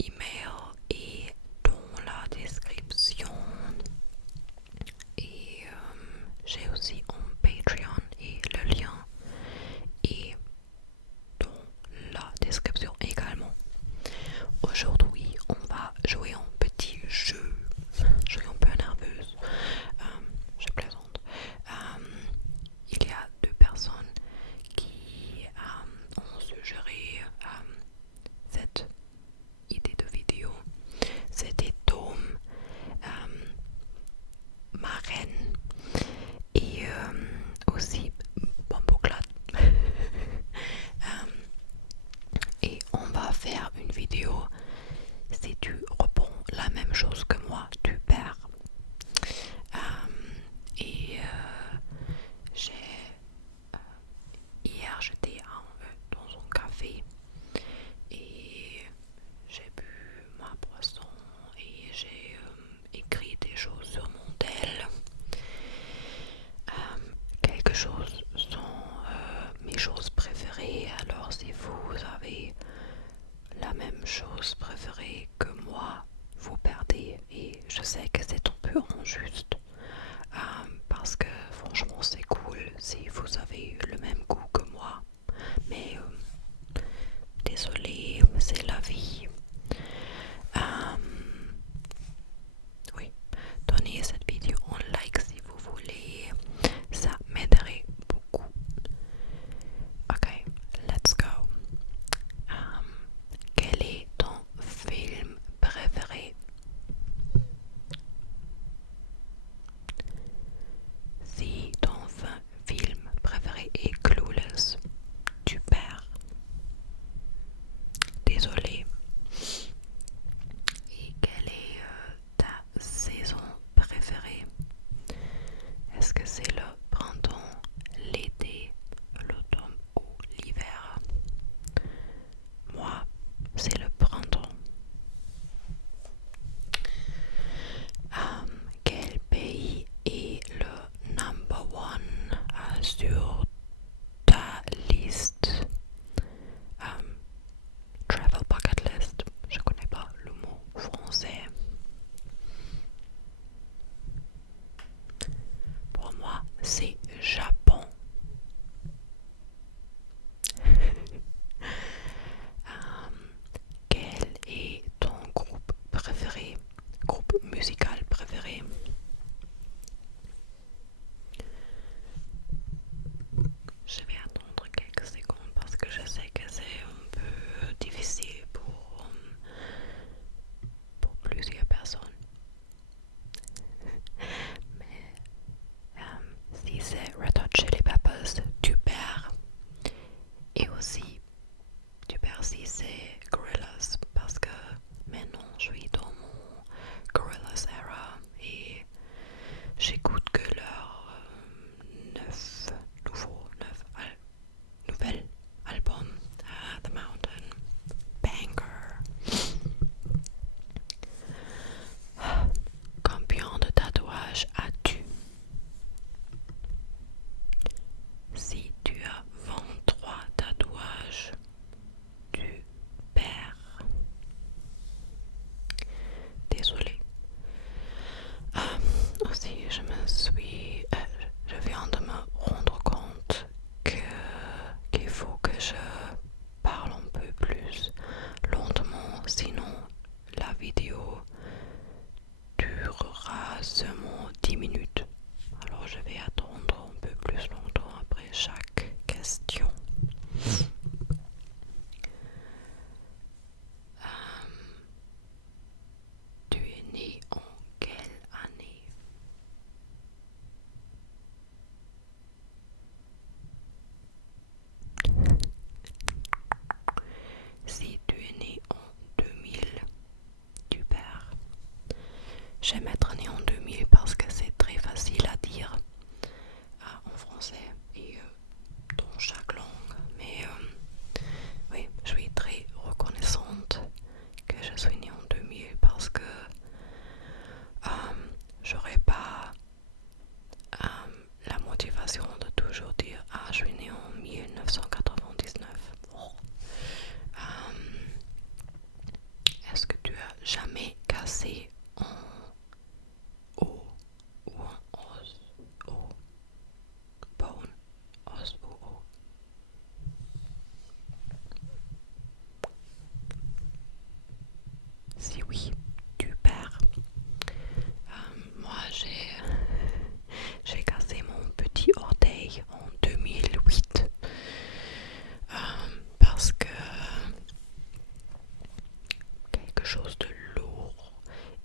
email est dans la description. Et j'ai aussi un Patreon et le lien est dans la description également. Aujourd'hui, on va jouer un petit jeu. Je suis un peu nerveuse. Je plaisante. Il y a deux personnes qui ont suggéré cette idée de vidéo. C'était Tom, Maren et aussi Bamboclat. Et on va faire une vidéo. Si tu réponds la même chose que moi, tu perds. Et j'ai hier j'étais dans un café et j'ai bu ma boisson et j'ai écrit des choses sur mon tel. Quelque chose sont mes choses préférées. Alors si vous avez la même chose préférée que moi, vous perdez. Et je sais que c'est un peu injuste parce que franchement c'est cool si vous avez le même goût que moi. Mais désolé, c'est la vie. Oui, donnez cette vidéo un like si vous voulez. Ça m'aiderait beaucoup. Ok, let's go. Quel est ton film préféré? Si ton film préféré est Clueless, tu perds. Désolé, jamais cassé en os ou en os, os, bone, os ou os. Si oui, tu perds. Moi, j'ai cassé mon petit orteil en 2008 parce que quelque chose de lourd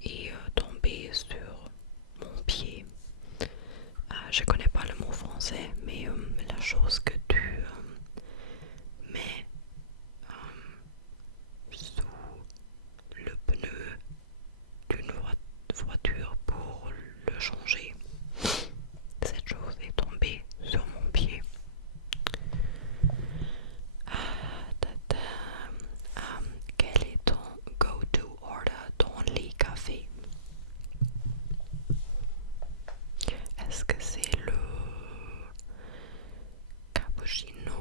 est tombé sur mon pied. Je connais pas le mot français, mais la chose que tu mets sous le pneu d'une voiture pour le changer. Cette chose est tombée sur mon pied. Quel est ton go-to order dans les cafés? Est-ce que c'est le cappuccino,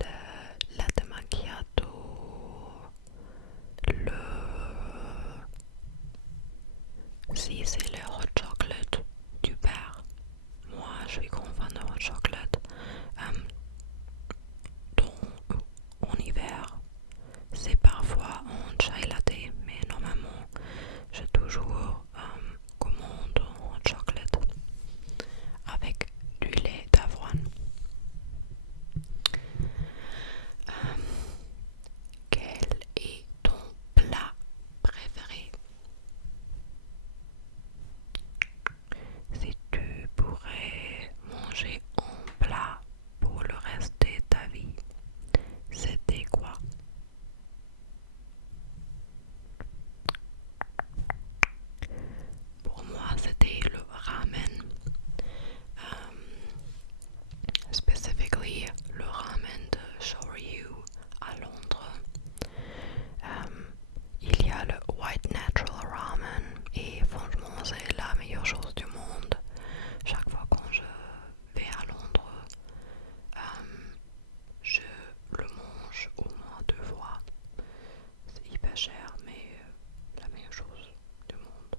le latte macchiato, si c'est le hot chocolate du père? Moi, je suis grand fan de hot chocolate. En hiver, c'est parfois en chai latte, mais normalement, je toujours commande en hot chocolate avec du lait d'avoine. Quel est ton plat préféré? Si tu pourrais manger un plat pour le reste de ta vie, c'était quoi? Pour moi, c'était le ramen. Specifically, le ramen de Shoryu à Londres. Il y a le White Natural Ramen et franchement, c'est la meilleure chose du monde. Chaque fois quand je vais à Londres, je le mange au moins 2 fois. C'est hyper cher, mais la meilleure chose du monde.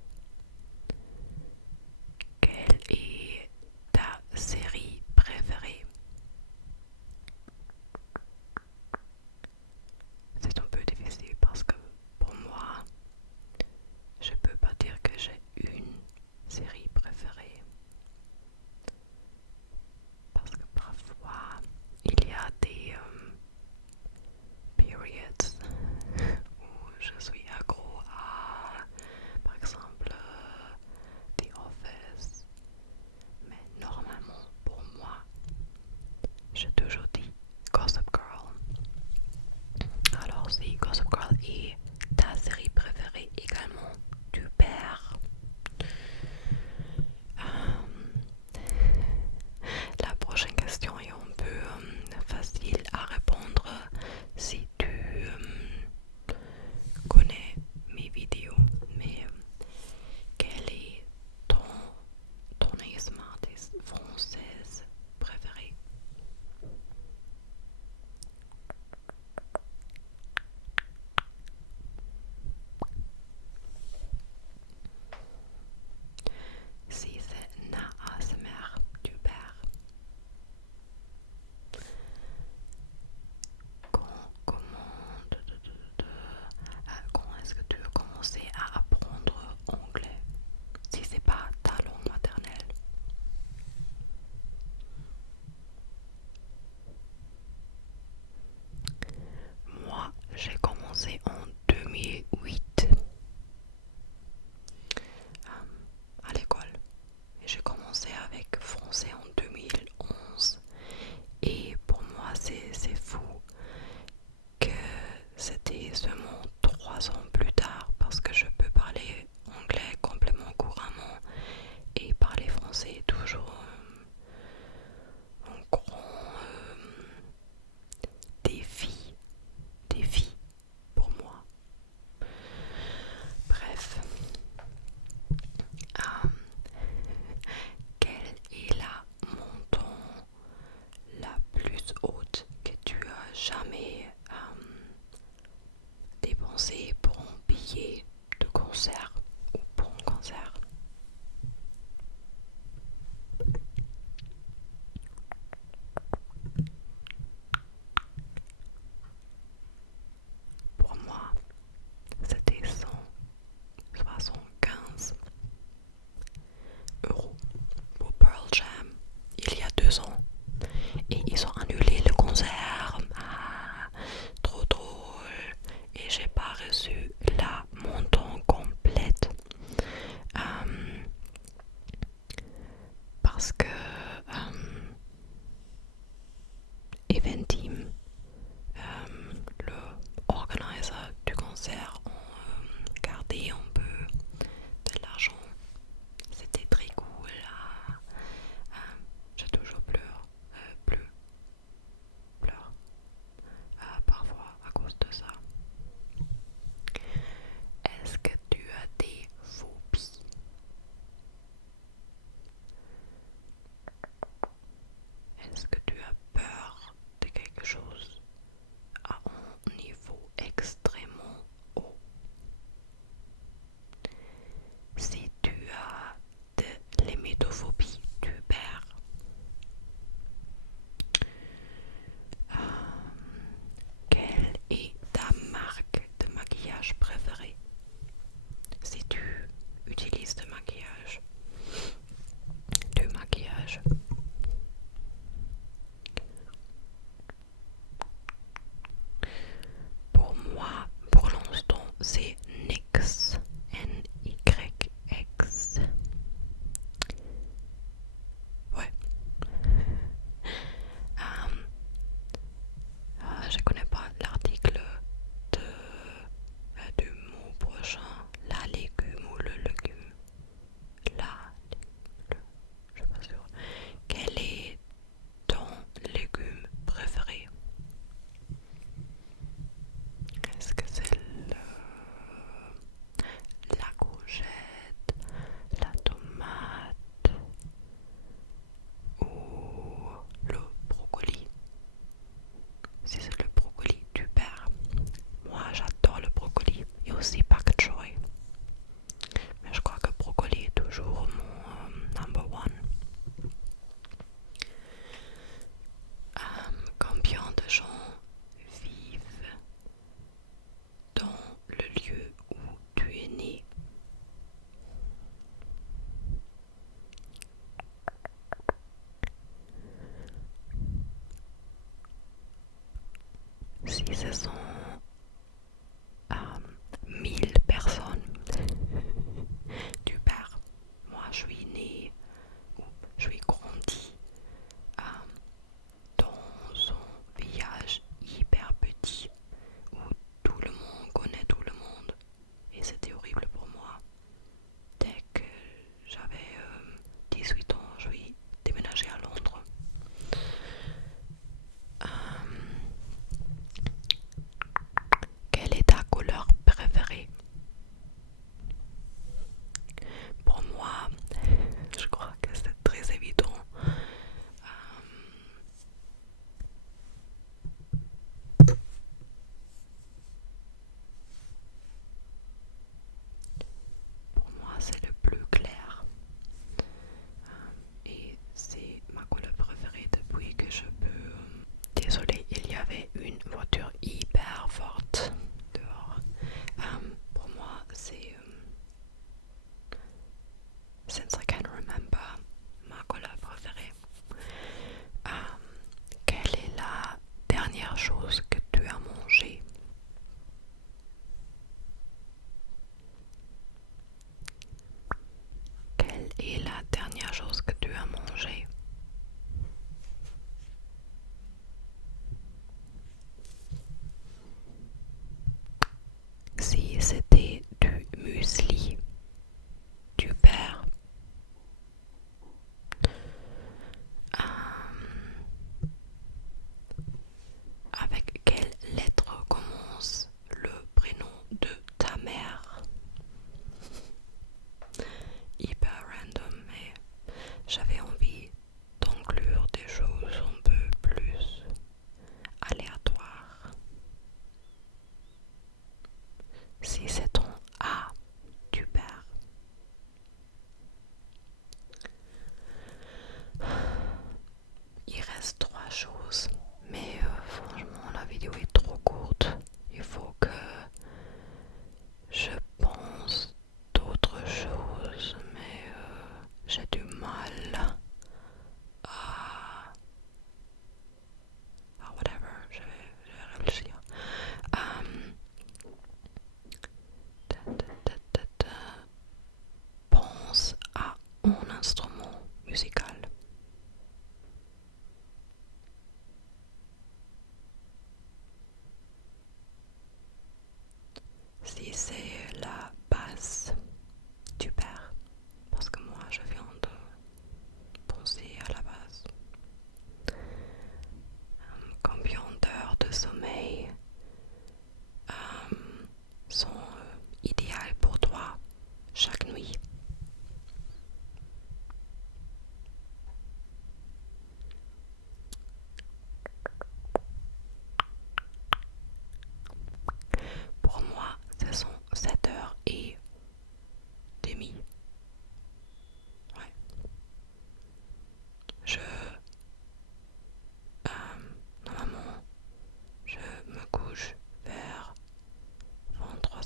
Quelle est ta série préférée? C'est un peu difficile parce que pour moi, je peux pas dire que j'ai une série préférée. Parce que parfois, il y a des periods où je suis accro à, par exemple, The Office. Mais normalement, pour moi, j'ai toujours dit Gossip Girl. Alors si Gossip Girl est ta série préférée également, tu perds. La prochaine question est un peu facile à répondre si tu connais mes vidéos. Mais quel est ton ASMR artiste française préférée? Si c'est Na ASMR, tu perds. Quand est-ce que tu as commencé à apprendre anglais? Si c'est pas ta langue maternelle. Moi, j'ai commencé en 2008 à l'école. J'ai commencé avec français en 2011. Et pour moi, c'est fou que c'était seulement 3 ans plus tard parce que je peux parler anglais complètement couramment et parler français toujours un grand défi pour moi. Bref, quelle est la montagne la plus haute que tu as jamais dépensé pour un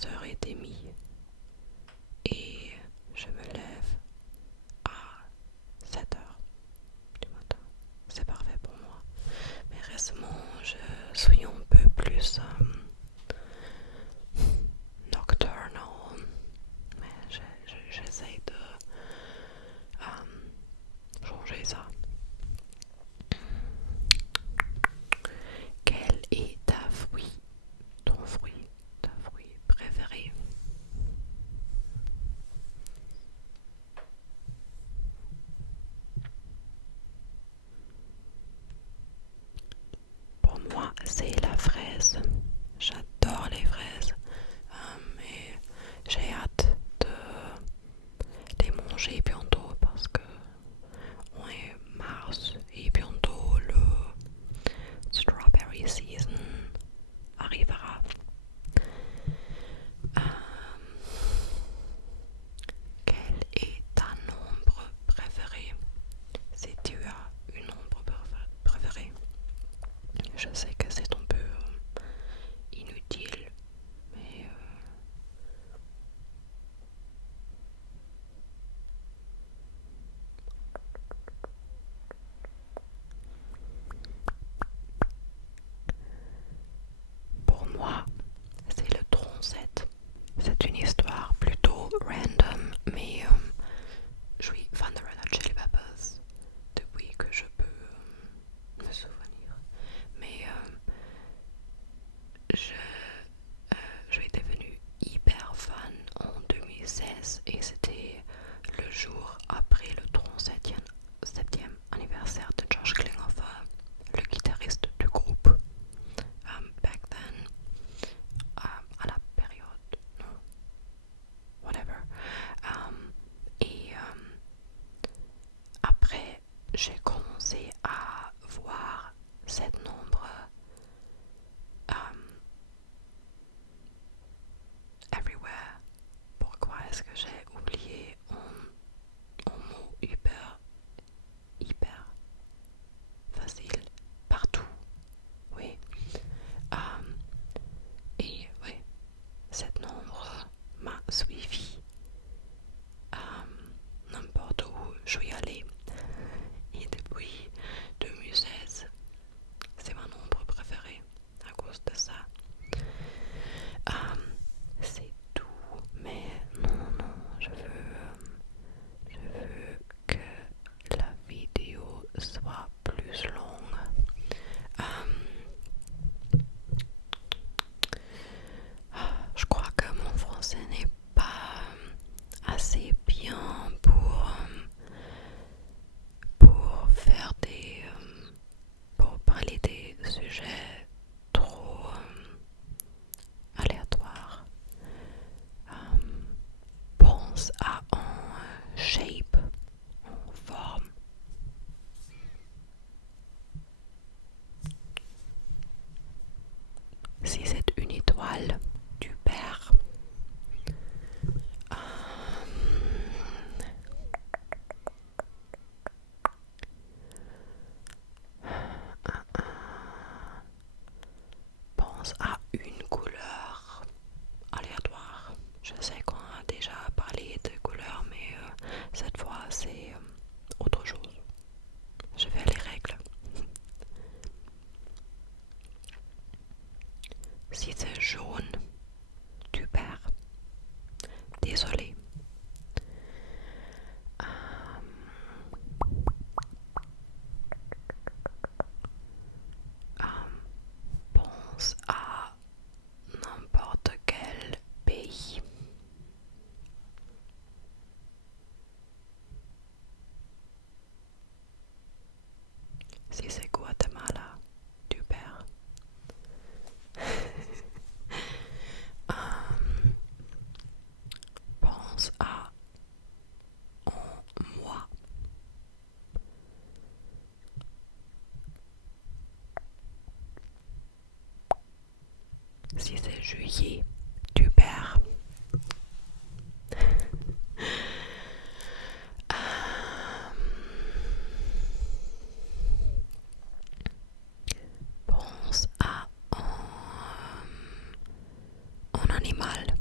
3h30 et je me lève à 7h du matin. C'est parfait pour moi. Mais récemment, je suis un peu plus nocturnal. Mais j'essaie de changer ça. Quel est ton fruit préféré? Pour moi, c'est la fraise. J'adore les fraises. Et j'ai hâte de les manger bientôt parce que on est mars et bientôt le strawberry season arrivera. Quel est ta nombre préféré? Si tu as une nombre préférée. Je sais que c'est un peu inutile, mais pour moi, c'est le 37. C'est une histoire plutôt random, mais je suis fan de Red Hot Chili Peppers depuis que je peux me souvenir. Mais je suis devenue hyper fan en 2016 et c'était le jour après le 37e anniversaire de Josh Klinghoffer, le guitariste du groupe. Back then, à la période, non, whatever. Et après, j'ai commencé à voir cette nombre everywhere. Pourquoi est-ce que j'ai oublié un mot hyper facile? Partout, oui. Et oui, cette nombre m'a suivi n'importe où je suis allée. Et depuis 2016, c'est mon nombre préféré à cause de ça. C'est tout, mais non, je veux que la vidéo soit plus longue. Je crois que mon français n'est pas assez bien faire pour parler des sujets trop aléatoires. Pense à un shape, en forme. Si c'est une étoile, tu perds. Pense à une couleur aléatoire. Je sais qu'on a déjà parlé de couleurs, mais cette fois c'est autre chose. Je fais les règles. Si c'est jaune, tu perds. Désolé. Pense à n'importe quel pays. Si c'est Guatemala, tu perds. Pense à moi. Si c'est juillet, tu perds. Pense à un animal.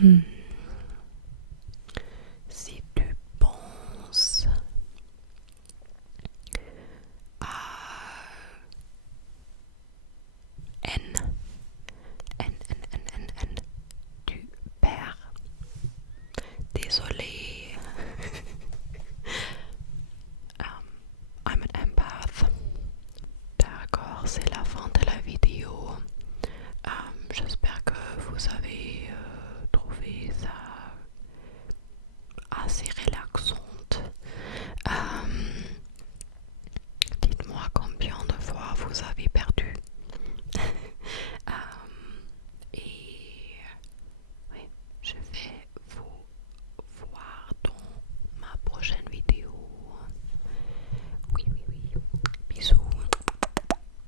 Hmm.